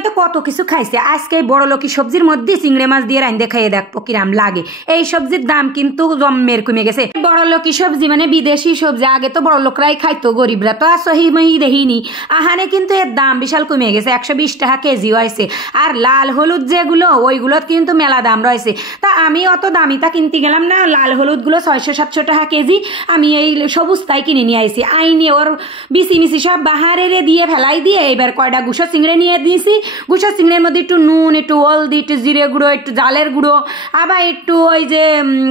জীবনে তো কত কিছু খাইছে, আজকে এই বড় লোকি সবজির মধ্যে চিংড়ি মাছ দিয়ে রাইন্দে খাইয়ে দেখবো কিরাম লাগে। এই সবজির দাম কিন্তু জম্মের কমে গেছে। বড় লোকি সবজি মানে বিদেশি সবজি, আগে তো বড় লোকরাই খাইতো, গরিবরা তো আর সহিমহি দেখিনি। আহানে কিন্তু এর দাম বিশাল কমে গেছে, 120 টাকা কেজি হয়েছে। আর লাল হলুদ যেগুলো ওইগুলো কিন্তু মেলা দাম রয়েছে। তা আমি অত দামিটা কিনতে গেলাম না, লাল হলুদ গুলো 600-700 টাকা কেজি। আমি এই সবুজটাই কিনে নিয়ে আইছি। আইনি ওর বিসি মিসি সব বাহারে দিয়ে ফেলাই দিয়ে এবার কয়টা গুঁশো চিংড়ে নিয়ে দিয়েছি। গুঁশো চিংড়ের মধ্যে একটু নুন, একটু হলদি, একটু জিরে গুঁড়ো, একটু জালের গুঁড়ো, আবার একটু ওই যে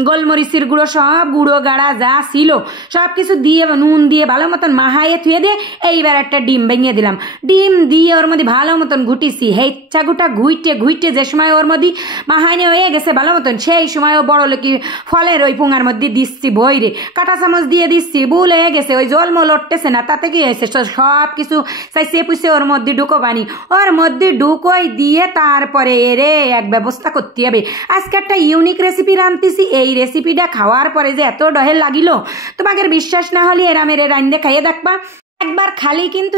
গোলমরিচের গুঁড়ো, সব গুঁড়ো গাড়া যা ছিল সব কিছু দিয়ে নুন দিয়ে ভালো মতন মাহাইয়ে থুয়ে দিয়ে এইবার একটা ডিম ভেঙে দিলাম। ডিম দিয়ে ওর মধ্যে ভালো মতন ঘুটিছি। হেচ্ছা গুটা ঘুইটে ঘুইটে যে সময় ওর মধ্যে মাহাইনে হয়ে গেছে ভালো মতন, সেই সময় ও বড় লোকি ফলের ওই পুঙার মধ্যে দিচ্ছি বইরে, কাঁটা চামচ দিয়ে দিচ্ছি। ভুল হয়ে গেছে, ওই জলমল উঠতেছে না, তাতে কি হয়েছে সব কিছু চাইছে পুষে ওর মধ্যে ঢুকো বানি, ওর মধ্যে ঢুকোই দিয়ে তারপরে এরে এক ব্যবস্থা করতে হবে। আজকে একটা ইউনিক রেসিপি রাঁধতেছি। এই রেসিপিটা খাওয়ার পরে যে এত ডহেল লাগিল, তোমাদের বিশ্বাস না হলে এরা মেরে রাঁধতে খাইয়ে দেখবা। একবার খালি কিন্তু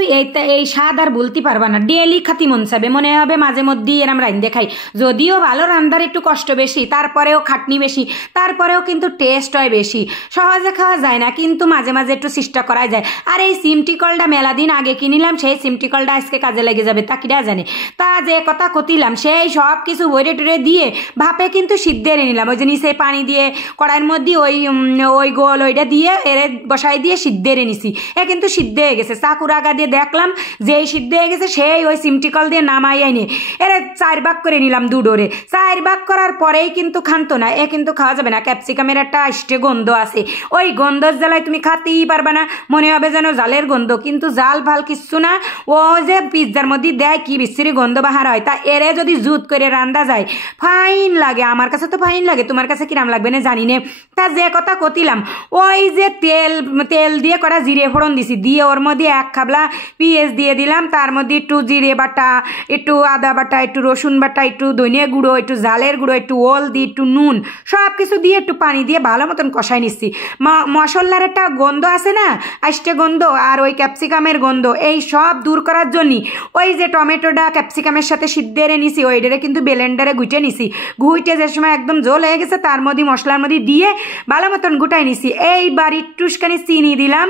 এই স্বাদ আর বলতে পারবা না, ডেলি খাতি মন চাবে, মনে হবে মাঝে মধ্যেই এরম রাঁধতে খাই। যদিও ভালো রান্নার একটু কষ্ট বেশি, তারপরেও খাটনি বেশি, তারপরেও কিন্তু টেস্ট হয় বেশি। সহজে খাওয়া যায় না, কিন্তু মাঝে মাঝে একটু চেষ্টা করা যায়। আর এই সিমটি কলটা মেলা দিন আগে কিনিলাম, সেই সিমটি কলটা আজকে কাজে লেগে যাবে, তা কিরা জানে। তা যে কথা কতিলাম সেই সব কিছু বইরে টুরে দিয়ে ভাপে কিন্তু সিদ্ধ এনে নিলাম। ওই যে নিচে পানি দিয়ে কড়াইয়ের মধ্যে ওই গোল ওইটা দিয়ে এরে বসাই দিয়ে সিদ্ধ এনে নিছি। এ কিন্তু সিদ্ধ গেছে। চাকুর আগা দিয়ে দেখলাম যেই সিদ্ধ হয়ে গেছে, সেই ওই সিমটিকল দিয়ে নামাই আইনে এরে 4 ভাগ করে নিলাম দুডোরে। 4 ভাগ করার পরেই কিন্তু খানতো না, এ কিন্তু খাওয়া যাবে না। ক্যাপসিকামের একটা আষ্টে গন্ধ আছে, ওই গন্ধর জ্বালায় তুমি খাতেই পারবে না, মনে হবে যেন জালের গন্ধ, কিন্তু জাল ভাল কিচ্ছু না। ও যে পিৎজার মধ্যে দেয় কি বিশ্রী গন্ধ বাহার হয়, তা এরে যদি জুত করে রান্দা যায় ফাইন লাগে। আমার কাছে তো ফাইন লাগে, তোমার কাছে কিরাম লাগবে না জানি না। তা যে কথা কতিলাম, ওই যে তেল দিয়ে করা জিরে ফোড়ন দিছি, দিয়ে ওর মধ্যে 1 খাবলা পেঁয়াজ দিয়ে দিলাম, তার মধ্যে একটু জিরে বাটা, একটু আদা বাটা, একটু রসুন বাটা, একটু ধনিয়া গুঁড়ো, একটু জালের গুঁড়ো, একটু হলদি, একটু নুন, সব কিছু দিয়ে একটু পানি দিয়ে ভালো মতন কষাই নিচ্ছি। মশলার একটা গন্ধ আছে না, আষ্টে গন্ধ, আর ওই ক্যাপসিকামের গন্ধ, এই সব দূর করার জন্য ওই যে টমেটোটা ক্যাপসিকামের সাথে সিদ্ধ এনে নিছি, ওইটারে কিন্তু ব্লেন্ডারে গুটে নিছি। গুইটে যে সময় একদম জল হয়ে গেছে, তার মধ্যে মশলার মধ্যে দিয়ে ভালো মতন গুটাই নিছি। এইবার একটুখানি চিনি দিলাম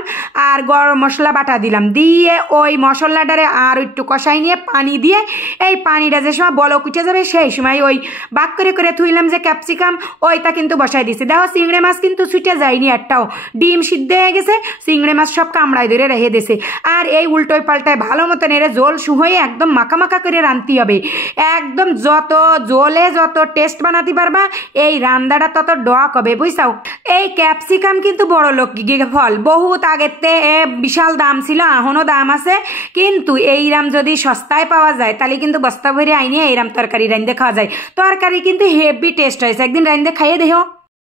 আর গরম মশলা বাটা দিলাম, দিয়ে ওই মশলাটারে আর একটু কষাই নিয়ে পানি দিয়ে, এই পানিটা যে সময় বলক উঠে যাবে সেই সময় ওই বাক করে করে থুইলাম যে ক্যাপসিকাম, ওইটা কিন্তু বসাই দিছি। দেখো চিংড়ি মাছ কিন্তু ছুটে যায়নি একটাও, ডিম সিদ্ধ হয়ে গেছে, চিংড়ি মাছ সব কামড়াই ধরে রেখে দিয়েছে। আর এই উল্টোয় পাল্টায় ভালো মতন এরে জল শুহয়ে একদম মাখা মাখা করে রাঁধতে হবে। একদম যত জলে যত টেস্ট বানাতে পারবা, এই রান্নাটা তত ডক হবে, বুঝছাও। এই ক্যাপসিকাম কিন্তু বড় লোক ফল, বহুত আগেতে বিশাল দাম ছিল, এখনো দাম আছে, কিন্তু এইরাম যদি সস্তায় পাওয়া যায় তাহলে কিন্তু বস্তা ভরে আইনে এইরাম তরকারি রাঁধতে খাওয়া যায়। তরকারি কিন্তু হেভি টেস্ট হয়েছে, একদিন রাঁধতে খাইয়ে দেখো।